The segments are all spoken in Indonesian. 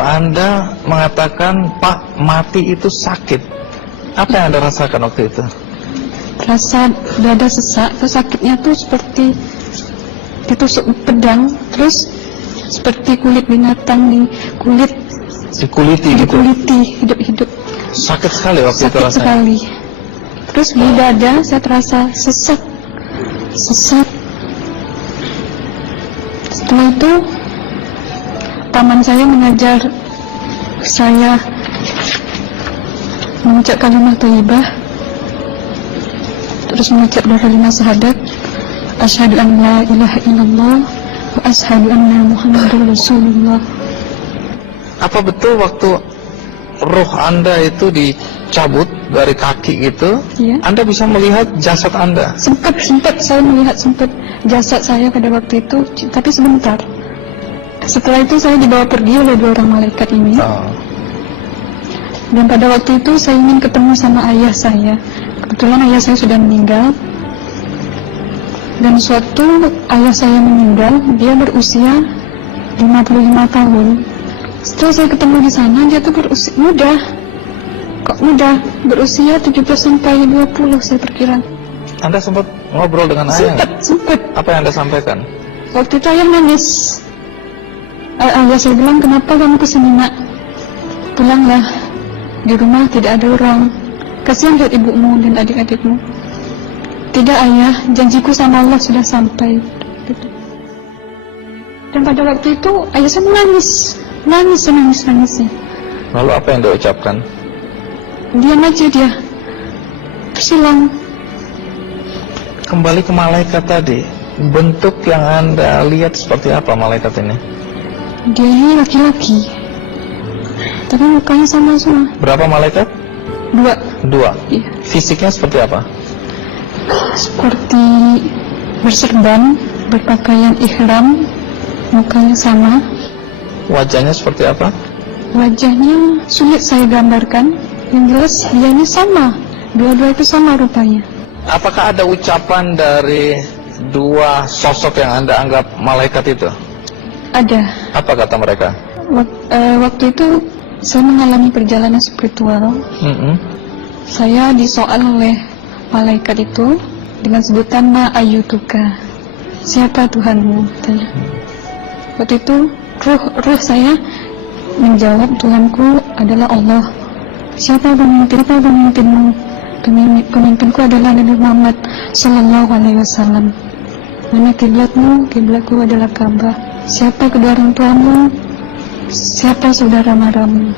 Anda mengatakan Pak mati itu sakit. Apa yang Anda rasakan waktu itu? Rasa dada sesak, terus sakitnya tuh seperti ditusuk pedang, terus seperti kulit binatang Dikuliti gitu? dikuliti hidup-hidup. Sakit sekali waktu itu Sakit rasanya? sekali. Terus di dada saya terasa sesak. Setelah itu paman saya mengajar saya mengucap kalimat thayyibah, terus mengucap doa kalimat syahadat, asyhadu an la ilaha illallah wa asyhadu anna muhammadar rasulullah. Apa betul waktu roh Anda itu dicabut dari kaki itu, Iya. Anda bisa melihat jasad Anda? Sempat saya melihat jasad saya pada waktu itu, tapi sebentar. Setelah itu saya dibawa pergi oleh 2 orang malaikat ini. Dan pada waktu itu saya ingin ketemu sama ayah saya. Kebetulan ayah saya sudah meninggal. Dan suatu ayah saya meninggal, dia berusia 55 tahun. Setelah saya ketemu di sana, dia tuh berusia muda. Kok muda? Berusia 17 sampai 20 saya perkira. Anda sempat ngobrol dengan ayah? Sempat. Apa yang Anda sampaikan? Waktu itu ayah nangis. Ayah saya bilang, kenapa kamu kesini nak? Pulanglah, di rumah tidak ada orang. Kasihan lihat ibumu dan adik-adikmu. Tidak ayah, janjiku sama Allah sudah sampai. Dan pada waktu itu ayah saya menangis. Lalu apa yang dia ucapkan? Diam aja dia, terus hilang. Kembali ke malaikat tadi, bentuk yang Anda lihat seperti apa malaikat ini? Dia ini laki-laki, tapi mukanya sama semua. Berapa malaikat? 2. 2. Iya. Fisiknya seperti apa? Seperti berserban, berpakaian ihram, mukanya sama. Wajahnya seperti apa? Wajahnya sulit saya gambarkan. Yang jelas dia ini sama, dua-dua itu sama rupanya. Apakah ada ucapan dari 2 sosok yang Anda anggap malaikat itu? Ada. Apa kata mereka? Waktu itu saya mengalami perjalanan spiritual. Saya disoal oleh malaikat itu dengan sebutan Ma ayyutuka, siapa Tuhanmu? Tanya. Waktu itu ruh saya menjawab, Tuhanku adalah Allah. Siapa pemimpinmu? Pemimpinku adalah Nabi Muhammad Sallallahu Alaihi Wasallam. Mana kiblatmu? Kiblatku adalah Ka'bah. Siapa kedua orang tuamu? Siapa saudara maramu?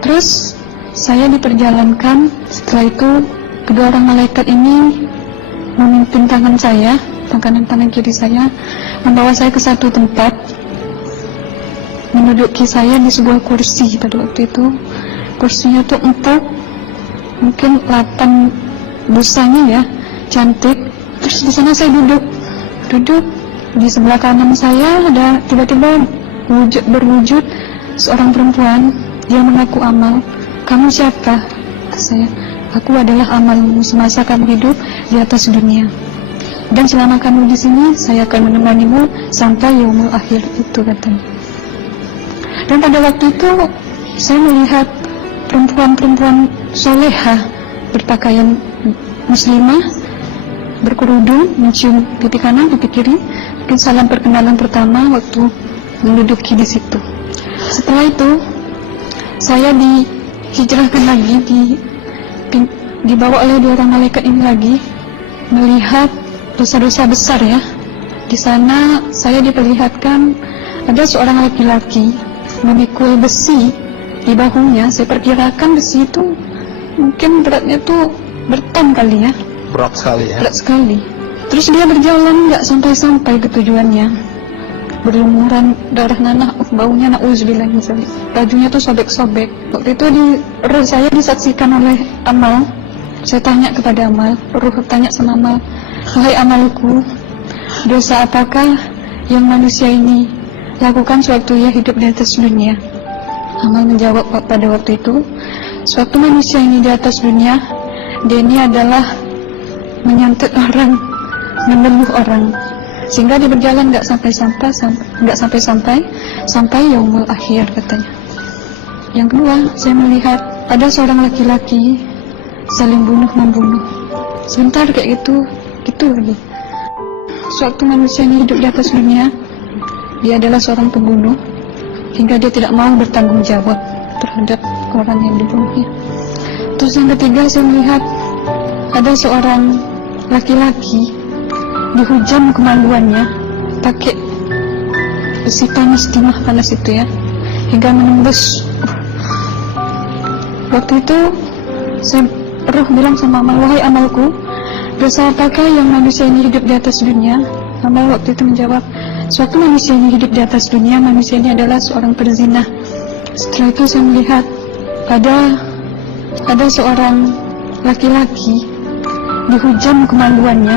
Terus saya diperjalankan. Setelah itu kedua orang malaikat ini memimpin tangan saya, tangan kiri saya, membawa saya ke satu tempat, menduduki saya di sebuah kursi. Pada waktu itu kursinya tuh empuk, mungkin 8 busanya ya, cantik. Terus di sana saya duduk di sebelah kanan saya ada tiba-tiba berwujud seorang perempuan. Dia mengaku amal. Kamu siapa? Saya, aku adalah amalmu semasa kamu hidup di atas dunia. Dan selama kamu di sini, saya akan menemanimu sampai yaumul akhir, itu katanya. Dan pada waktu itu saya melihat perempuan-perempuan solehah berpakaian muslimah, berkerudung, mencium pipi kanan, pipi kiri. Mungkin salam perkenalan pertama waktu menduduki di situ. Setelah itu saya dihijrahkan lagi, dibawa oleh 2 orang malaikat ini lagi, melihat dosa-dosa besar ya. Di sana saya diperlihatkan ada seorang laki-laki memikul besi di bahunya. Saya perkirakan besi itu mungkin beratnya tuh berton kali ya. Berat sekali ya? Berat sekali. Terus dia berjalan nggak sampai ke tujuannya, berlumuran darah nanah, baunya na'udzubillah misalnya. Bajunya tuh sobek-sobek. Waktu itu ruh saya disaksikan oleh amal. Saya tanya kepada amal, ruh tanya sama amal, wahai amalku, dosa apakah yang manusia ini lakukan sewaktu ia hidup di atas dunia? Amal menjawab pada waktu itu, sewaktu manusia ini di atas dunia, dia ini adalah menyantet orang, meneluh orang, sehingga dia berjalan nggak sampai yaumul akhir katanya. Yang kedua, saya melihat ada seorang laki-laki saling bunuh-membunuh. Sebentar kayak gitu lagi. Sewaktu manusia ini hidup di atas dunia, dia adalah seorang pembunuh, hingga dia tidak mau bertanggung jawab terhadap orang yang dibunuhnya. Terus yang ketiga, saya melihat ada seorang laki-laki dihujam kemaluannya pakai besi panas, timah panas itu ya, hingga menembus. Waktu itu Roh bilang sama amal, wahai amalku, dosa apakah yang manusia ini hidup di atas dunia? Amal waktu itu menjawab, suatu manusia ini hidup di atas dunia, manusia ini adalah seorang perzina. Setelah itu saya melihat ada seorang laki-laki dihujam kemaluannya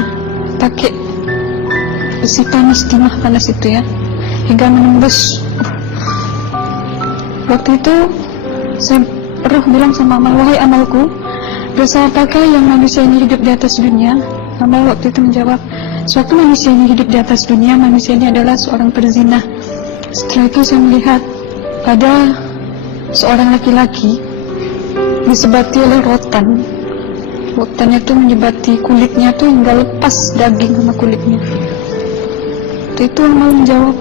pakai besi panas, timah panas itu ya, hingga menembus. Waktu itu Roh bilang sama amal, wahai amalku, dosa apakah yang manusia ini hidup di atas dunia? Amal waktu itu menjawab, suatu manusia ini hidup di atas dunia, manusia ini adalah seorang perzina. Setelah itu saya melihat ada seorang laki-laki disebati oleh rotan. Rotannya itu menyebati kulitnya tuh hingga lepas daging sama kulitnya. Itu amal menjawab,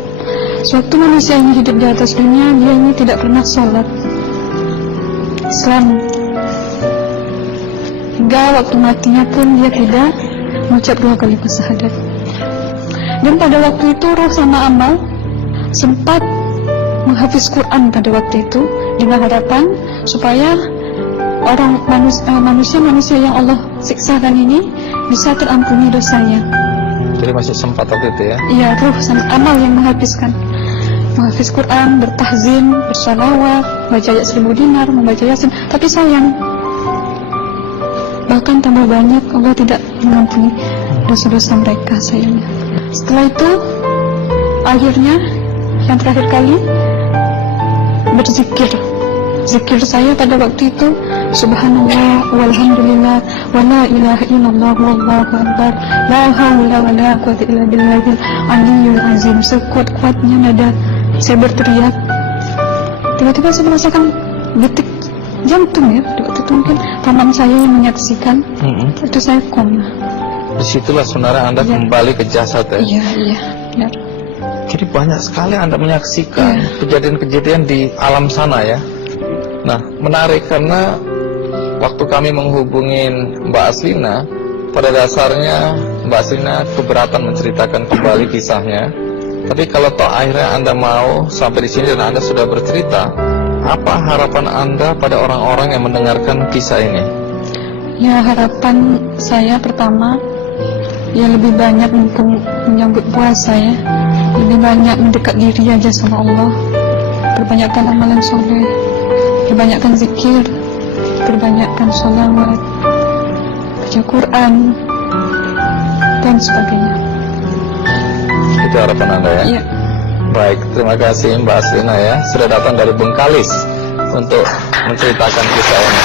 suatu manusia ini hidup di atas dunia, dia ini tidak pernah sholat Islam, hingga waktu matinya pun dia tidak mengucap 2 kalimat syahadat. Dan pada waktu itu Roh sama Amal sempat menghafiz Quran pada waktu itu dengan harapan supaya orang manusia yang Allah siksakan ini bisa terampuni dosanya. Jadi masih sempat waktu itu ya? Iya, Roh sama Amal yang menghafiz Quran, bertahzim, bersalawat, baca ayat 1000 dinar, membaca Yasin. Tapi sayang, bahkan tambah banyak Allah tidak mengampuni dosa-dosa mereka, sayangnya. Setelah itu, akhirnya yang terakhir kali berzikir. Zikir saya pada waktu itu, subhanallah, walhamdulillah, wa la ilaha illallah, wallahu akbar, la haula wa la quwwata illa billahil aliyyil azim. Sekuat-kuatnya nada saya berteriak, tiba-tiba saya merasakan detik jantung ya. Waktu itu mungkin paman saya yang menyaksikan. Itu saya koma. Disitulah sebenarnya Anda kembali ke jasad ya? Iya, benar. Jadi banyak sekali Anda menyaksikan kejadian-kejadian di alam sana ya. Nah, menarik karena waktu kami menghubungin Mbak Aslina, pada dasarnya Mbak Aslina keberatan menceritakan kembali kisahnya. Tapi kalau toh akhirnya Anda mau sampai di sini dan Anda sudah bercerita, apa harapan Anda pada orang-orang yang mendengarkan kisah ini? Ya, harapan saya pertama, ya lebih banyak menyambut puasa ya, lebih banyak mendekat diri aja sama Allah, perbanyakkan amalan soleh, perbanyakkan zikir, perbanyakkan sholawat, baca Quran, dan sebagainya. Itu harapan Anda ya? Iya. Baik, terima kasih Mbak Aslina ya, sudah datang dari Bengkalis untuk menceritakan kisah ini.